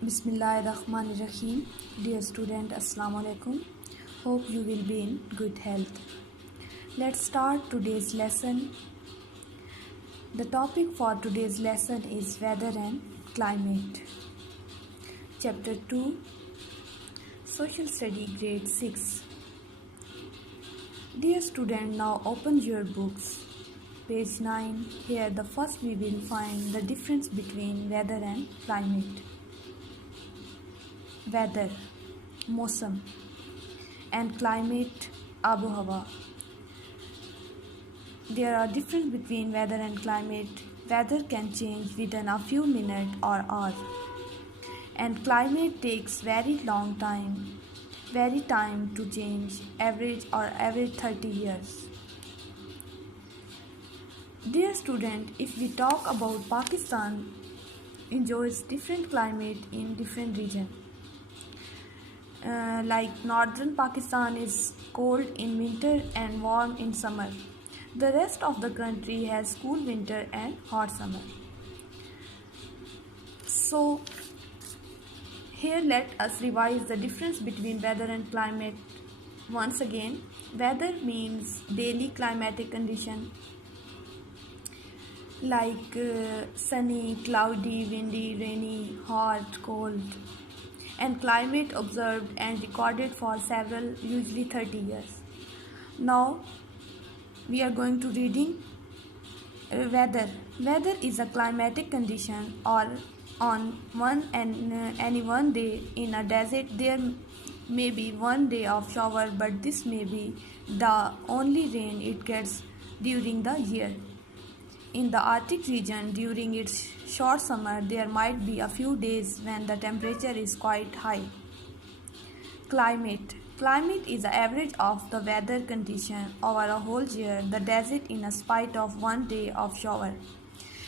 Bismillahirrahmanirrahim. Dear student, Assalamu alaikum. Hope you will be in good health. Let's start today's lesson. The topic for today's lesson is weather and climate. Chapter 2, Social Study, Grade 6. Dear student, now open your books. Page 9. Here the first we will find the difference between weather and climate. Weather, मौसम, and climate, आबो-हवा. There are difference between weather and climate. Weather can change within a few minutes or hours, and climate takes very time to change, average 30 years. Dear student, if we talk about Pakistan, enjoys different climate in different region. Like northern Pakistan is cold in winter and warm in summer. The rest of the country has cool winter and hot summer. So here let us revise the difference between weather and climate. Once again, weather means daily climatic condition like sunny, cloudy, windy, rainy, hot, cold, and climate observed and recorded for several, usually 30 years. Now we are going to reading weather. Weather is a climatic condition or on any one day in a desert there may be one day of shower, but this may be the only rain it gets during the year. In the Arctic region, during its short summer, there might be a few days when the temperature is quite high. Climate. Climate is the average of the weather condition over a whole year. The desert, in spite of one day of shower,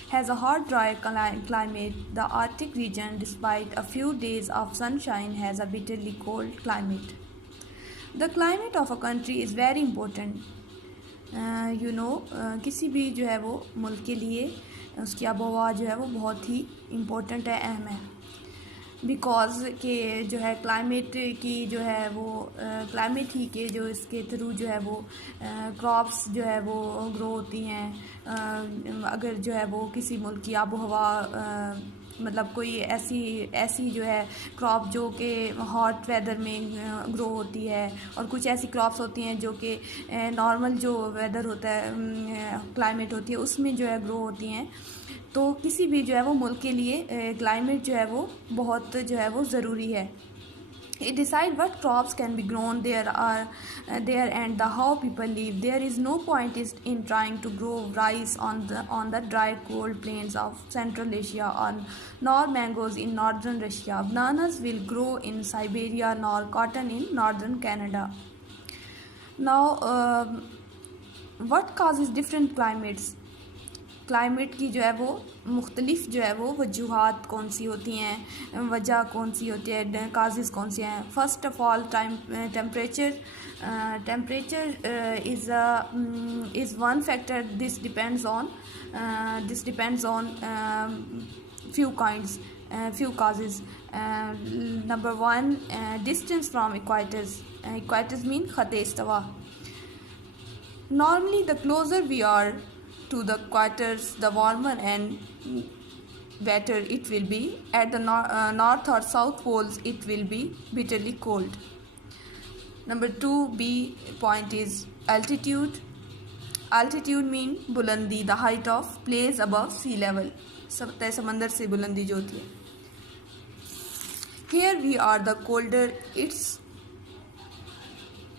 has a hot, dry climate. The Arctic region, despite a few days of sunshine, has a bitterly cold climate. The climate of a country is very important. किसी भी जो है वो मुल्क के लिए उसकी आबोहवा जो है वो बहुत ही इम्पोर्टेंट है, अहम है. बिकॉज़ के जो है क्लाइमेट की जो है वो क्लाइमेट ही के जो इसके थ्रू जो है वो क्रॉप्स जो है वो ग्रो होती हैं. अगर जो है वो किसी मुल्क की आबोहवा मतलब कोई ऐसी जो है क्रॉप जो कि हॉट वेदर में ग्रो होती है और कुछ ऐसी क्रॉप्स होती हैं जो कि नॉर्मल जो वेदर होता है क्लाइमेट होती है उसमें जो है ग्रो होती हैं. तो किसी भी जो है वो मुल्क के लिए क्लाइमेट जो है वो बहुत जो है वो ज़रूरी है. It decide what crops can be grown there and the how people live. There is no point in trying to grow rice on the dry cold plains of Central Asia or nor mangoes in northern Russia. Bananas will grow in Siberia nor cotton in northern Canada. Now, what causes different climates? Climate की जो है वो मुख्तलिफ जो है वो वजूहात कौन सी होती हैं, वजह कौन सी होती है, काजेज़ कौन सी हैं. First of all temperature is one factor. This depends on few causes. Number one, distance from equators. Equators mean ख़त इस्तवा. Normally the closer we are to the equators, the warmer and wetter it will be. At the north or south poles, it will be bitterly cold. Number 2B point is altitude. Altitude mean बुलंदी, the height of place above sea level. तय समंदर से बुलंदी जो होती है. Here we are the colder.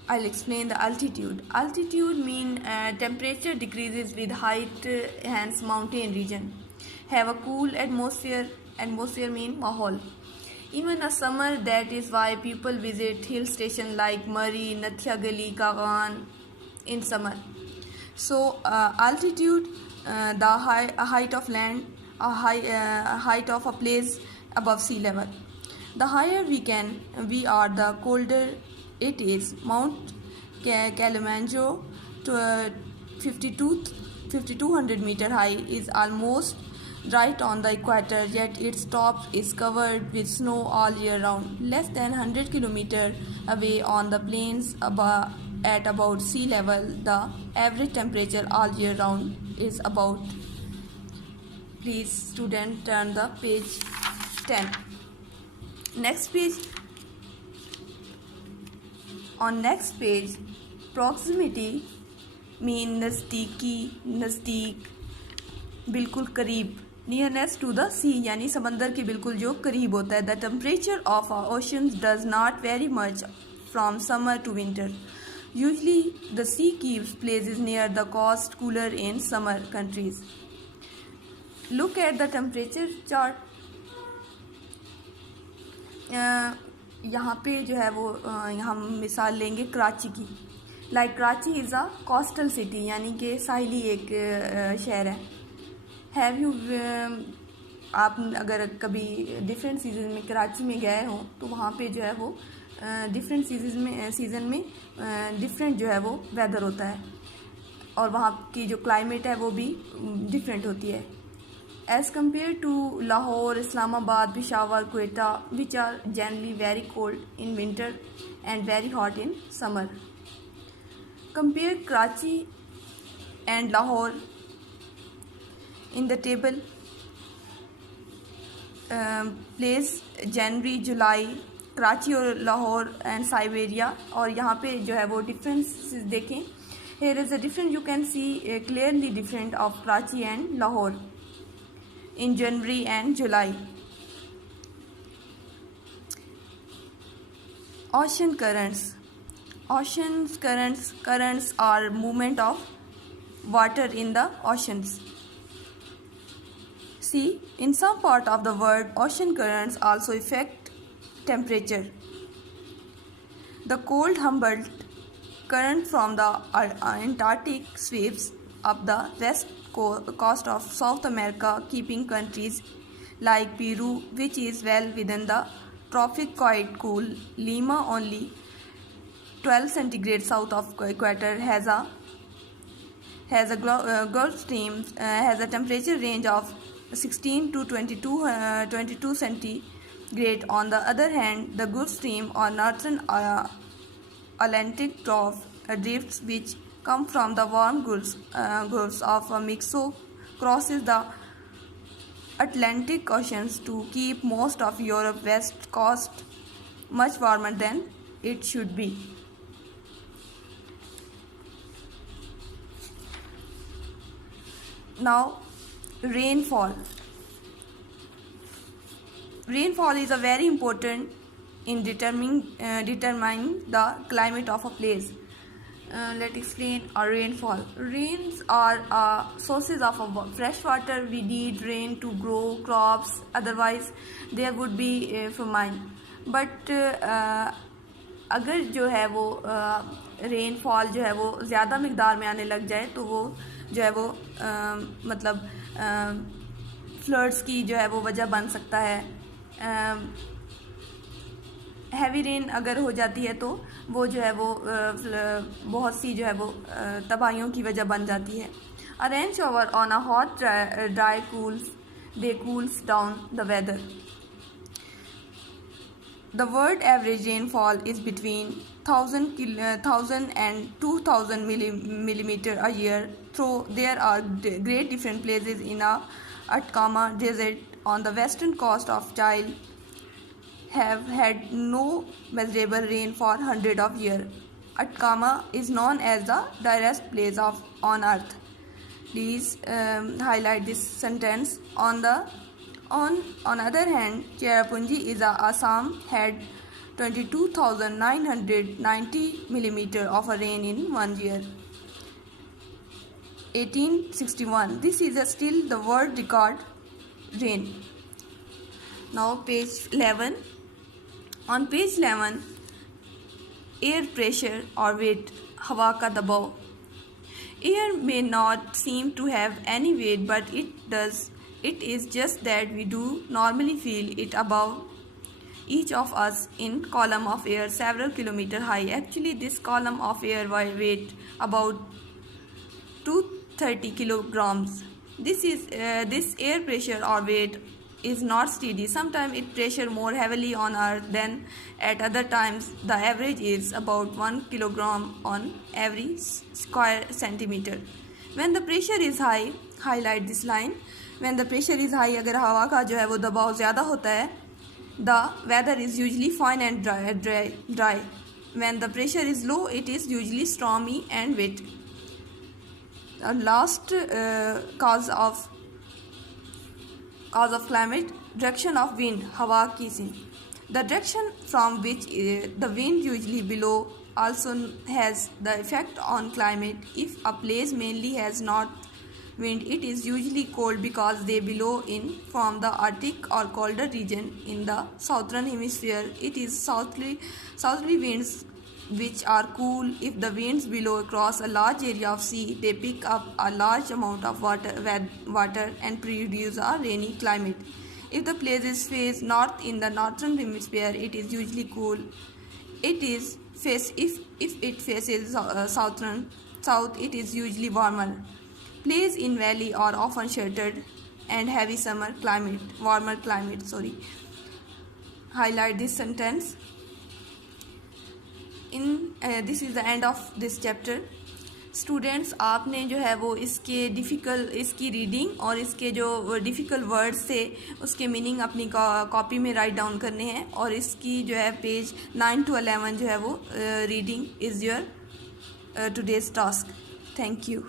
I'll explain the altitude. Altitude mean temperature decreases with height, hence mountain region. Have a cool atmosphere. Atmosphere mean mahol. Even a summer, that is why people visit hill station like Murray, Nathia Gali, Kagan in summer. So altitude, the height of land, height of a place above sea level. The higher we are, the colder it is. Mount Kilimanjaro to 5200 meter high is almost right on the equator, yet its top is covered with snow all year round. Less than 100 kilometers away on the plains at about sea level, the average temperature all year round is about. Please, student, turn the page 10. Next page. On next page, proximity mean नज़दीक बिल्कुल करीब, nearness to the सी यानी समंदर के बिल्कुल जो करीब होता है. The temperature of oceans does not vary much from summer to winter. Usually the sea keeps places near the coast cooler in summer countries. Look at the temperature chart. यहाँ पे जो है वो हम मिसाल लेंगे कराची की. Like Karachi is a coastal city यानी कि साहिली एक शहर है. हैव यू आप अगर कभी डिफरेंट सीज़न में कराची में गए हो तो वहाँ पे जो है वो डिफरेंट सीज़न में डिफरेंट जो है वो वेदर होता है और वहाँ की जो क्लाइमेट है वो भी डिफरेंट होती है. As compare to Lahore, Islamabad, Peshawar, Quetta which are generally very cold in winter and very hot in summer. Compare Karachi and Lahore in the table. Place January, July, Karachi और लाहौर एंड साइबेरिया. और यहाँ पे जो है वो डिफरेंसेस देखें. Here is a difference you can see clearly different of Karachi and Lahore in January and July. Ocean currents. Ocean currents are movement of water in the oceans. See, in some part of the world, ocean currents also affect temperature. The cold Humboldt current from the Antarctic sweeps up the west coast of South America, keeping countries like Peru, which is well within the tropic, quite cool. Lima, only 12 centigrade south of equator, has a Gulf Stream has a temperature range of 16 to 22 centigrade. On the other hand, the Gulf Stream or northern Atlantic trough drifts which come from the warm Gulfs of Mexico crosses the Atlantic Oceans to keep most of Europe west coast much warmer than it should be. Now, rainfall. Rainfall is a very important in determining the climate of a place. Let's explain rainfall. Rains are sources of fresh water. We need rain to grow crops. Otherwise, there would be famine. But अगर जो है वो rainfall जो है वो ज़्यादा मिक़दार में आने लग जाए तो वो जो है वो मतलब फ्लड्स की जो है वो वजह बन सकता है. हैवी रेन अगर हो जाती है तो वो जो है वो बहुत सी जो है वो तबाहियों की वजह बन जाती है. A rain shower on a hot dry cools down the weather. The world average rainfall is between 1000 and 2000 millimeter a year, though there are great different places in a Atacama Desert on the western coast of Chile have had no measurable rain for hundreds of years. Atacama is known as the driest place on earth. Please highlight this sentence. On other hand, Cherrapunji is Assam had 22,990 millimeter of rain in 1 year. 1861. This is still the world record rain. Now page 11. On page 11, air pressure or weight, हवा का दबाव. Air may not seem to have any weight, but it does. It is just that we do normally feel it above each of us in column of air several kilometers high. Actually, this column of air weight about 230 kilograms. This air pressure or weight is not steady. Sometimes it pressure more heavily on earth than at other times. The average is about 1 kilogram on every square centimeter. When the pressure is high, highlight this line. When the pressure is high, अगर हवा का जो है वो दबाव ज़्यादा होता है, the weather is usually fine and dry. When the pressure is low, it is usually stormy and wet. The last cause of climate, direction of wind, हवा की sin. The direction from which the wind usually blow also has the effect on climate. If a place mainly has north wind, it is usually cold because they blow in from the Arctic or colder region. In the southern hemisphere, it is southerly winds which are cool. If the winds blow across a large area of sea, they pick up a large amount of water and produce a rainy climate. If the place is faced north in the northern hemisphere, it is usually cool. If it faces south, it is usually warmer. Places in valley are often sheltered and heavy warmer climate. Highlight this sentence. This is the end of this chapter. Students, आपने जो है वो इसकी reading और इसके जो difficult words थे उसके मीनिंग अपनी कॉपी में राइट डाउन करने हैं, और इसकी जो है पेज 9 to 11 जो है वो reading is your today's task. Thank you.